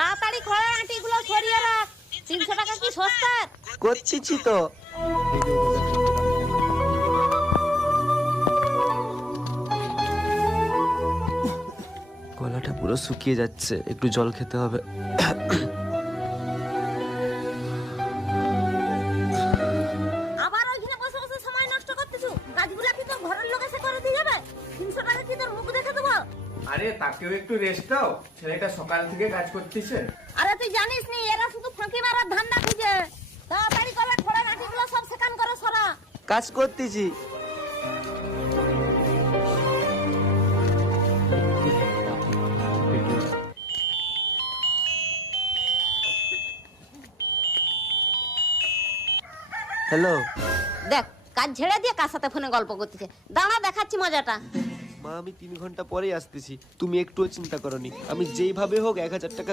তাড়াতাড়ি খড়ের আঁটিগুলো সরিয়ে রাখ। 300 টাকা কি সস্তা? করছিছি তো। গলাটা পুরো শুকিয়ে যাচ্ছে, একটু জল খেতে হবে। আবার ওইখানে বসে বসে সময় নষ্ট করতেছ। কাজগুলা কি তোর ঘরের লোক এসে করে দিয়ে যাবে? 300 টাকা কি তোর মুখ দেখে দেবো? আরে তাকেও একটু রেস্ট দাও, ছেলেটা সকাল থেকে কাজ করতেছে। আরে তুই জানিস নি এরা শুধু ফাঁকি মারার ধান্দা খুঁজে। তাড়াতাড়ি করে খড়ের আঁটিগুলো সব সেকান করে সরা। কাজ করতেছি। হ্যালো দেখ কাজ ছেড়ে দিয়ে কার সাথে ফোনে গল্প করতেছে। দাঁড়া দেখাচ্ছি মজাটা। মা, আমি 3 ঘন্টা পরেই আসতেছি। তুমি একটুও চিন্তা করনি, আমি যেইভাবে হোক 1000 টাকা